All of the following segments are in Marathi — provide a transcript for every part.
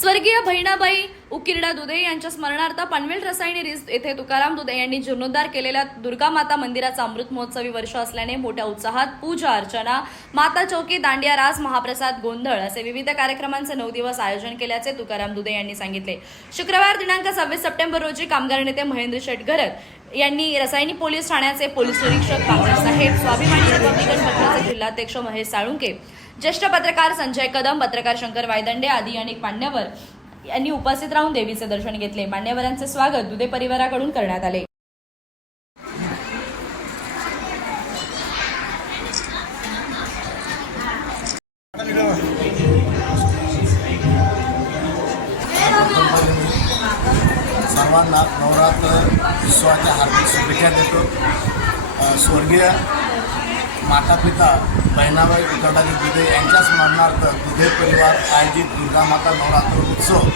स्वर्गीय बहिणाबाई उकिरडा दुधे यांच्या स्मरणार्थ पनवेल रसायनी रिस येथे तुकाराम दुधे यांनी जीर्णोद्धार केलेल्या दुर्गा माता मंदिराचा अमृत महोत्सवी वर्ष असल्याने मोठ्या उत्साहात पूजा अर्चना माता चौकी दांडिया रास महाप्रसाद गोंधळ असे विविध कार्यक्रमांचे नऊ दिवस आयोजन केल्याचे तुकाराम दुधे यांनी सांगितले. शुक्रवार दिनांक सव्वीस सप्टेंबर रोजी कामगार नेते महेंद्र शेटघरत यांनी रसायनी पोलीस ठाण्याचे पोलीस निरीक्षक कांबळे साहेब स्वाभिमानी रिपब्लिकन पक्षाचे जिल्हाध्यक्ष महेश साळुंके ज्येष्ठ पत्रकार संजय कदम पत्रकार शंकर वायदंडे आदी अनेक मान्यवर यांनी उपस्थित राहून देवीचे दर्शन घेतले. मान्यवरांचे स्वागत दुधे परिवाराकडून करण्यात आले. सर्वांना नवरात्र विश्वाच्या हार्दिक शुभेच्छा देतो. स्वर्गीय माता पिता बहिणाबाई उकडाजी दुधे यांच्या स्मरणार्थ दुधे परिवार आयोजित दुर्गामाता नवरात्र उत्सव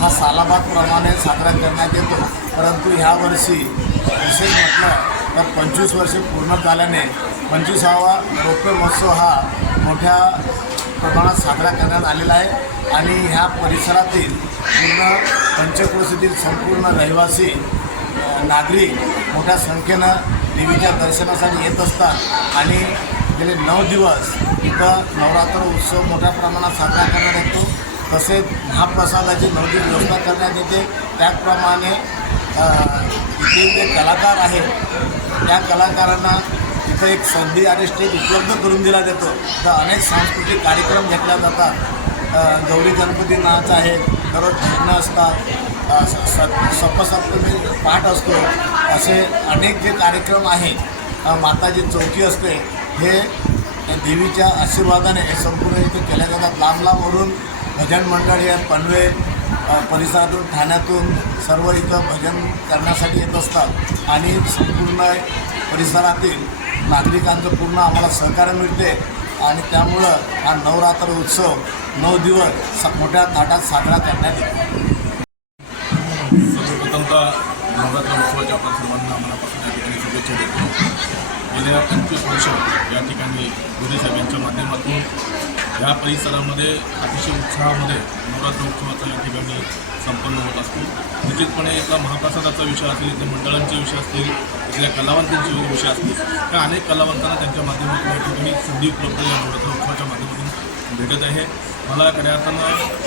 हा सालाबादप्रमाणे साजरा करण्यात येतो. परंतु ह्या वर्षी विशेष म्हटलं तर पंचवीस वर्षे पूर्ण झाल्याने पंचवीसावा रौप्य महोत्सव हा मोठ्या प्रमाणात साजरा करण्यात आलेला आहे आणि ह्या परिसरातील पूर्ण पंचक्रोशीतील संपूर्ण रहिवासी नागरिक मोठ्या संख्येनं देवीच्या दर्शनासाठी येत असतात आणि गेले नऊ दिवस इथं नवरात्र उत्सव मोठ्या प्रमाणात साजरा करण्यात येतो. तसेच महाप्रसादाची नऊ दिवस व्यवस्था करण्यात येते. त्याचप्रमाणे इथे जे कलाकार आहेत त्या कलाकारांना इथं एक संधी आणि स्टेज उपलब्ध करून दिला जातो. तर अनेक सांस्कृतिक कार्यक्रम घेतला जातात. गौरी गणपती नाच आहे दररोज भजनं असतात स- सप्तसप्तमी पाठ असतो. असे अनेक जे कार्यक्रम आहेत माताची माताजी चौकी असते हे देवीच्या आशीर्वादाने हे संपूर्ण इथे केल्या जातात. लांब लांबवरून भजन मंडळी या पनवे परिसरातून ठाण्यातून सर्व इथं भजन करण्यासाठी येत असतात. आणि संपूर्ण परिसरातील नागरिकांचं पूर्ण आम्हाला सहकार्य मिळते. आणि त्यामुळं हा नवरात्र उत्सव नऊ दिवस स मोठ्या थाटात साजरा करण्यात येतो. सर्वप्रथमतः नवरात्र उत्सवाच्या आपण सर्वांना मनापासून ठिकाणी शुभेच्छा देतो. गेल्या पंचवीस वर्ष या ठिकाणी मोदी साहेबांच्या माध्यमातून या परिसरामध्ये अतिशय उत्साहामध्ये नवरात्र उत्सवाचा या ठिकाणी संपन्न होत असतो. निश्चितपणे इथला महाप्रसादाचा विषय असेल इथल्या मंडळांचे विषय असतील इथल्या कलावंतांचे विषय असतील त्या अनेक कलावंतांना त्यांच्या माध्यमातून या ठिकाणी संधी उपलब्ध या नवरात्र उत्सवाच्या माध्यमातून भेटत आहे. मला खऱ्या अर्थानं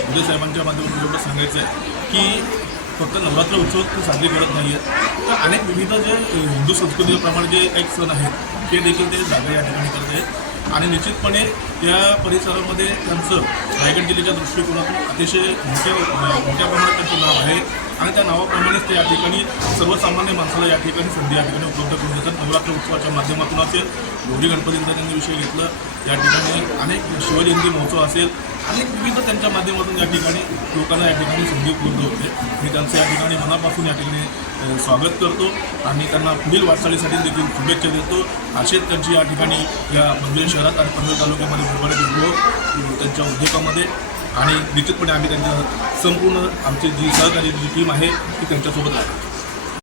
मोदी साहेबांच्या माध्यमातून एवढं सांगायचं आहे की फक्त नवरात्र उत्सव ते साजरे करत नाही आहेत तर अनेक विविध जे हिंदू संस्कृतीप्रमाणे जे काही सण आहेत ते देखील ते साजरे या ठिकाणी करत आहेत. आणि निश्चितपणे या परिसरामध्ये त्यांचं रायगड जिल्ह्याच्या दृष्टिकोनातून अतिशय मोठ्या मोठ्या प्रमाणात त्यांचं नाव आहे. आणि त्या नावाप्रमाणेच ते या ठिकाणी सर्वसामान्य माणसाला या ठिकाणी संधी या ठिकाणी उपलब्ध करून देतात. नवरात्र उत्सवाच्या माध्यमातून असेल गौरी गणपतींचा त्यांनी विषय घेतलं या ठिकाणी अनेक शिवजयंती महोत्सव असेल अनेक विविध त्यांच्या माध्यमातून या ठिकाणी लोकांना या ठिकाणी संधी उपलब्ध होते. मी त्यांचं या ठिकाणी मनापासून या ठिकाणी स्वागत करतो आणि त्यांना पुढील वाटचालीसाठी देखील शुभेच्छा देतो. असेच त्यांची या ठिकाणी या पनवेल शहरात आणि पनवेल तालुक्यामध्ये भरभराट उद्योग त्यांच्या उद्योगामध्ये आणि निश्चितपणे आम्ही त्यांच्या संपूर्ण आमची जी सहकारी जी टीम आहे ती त्यांच्यासोबत आहे.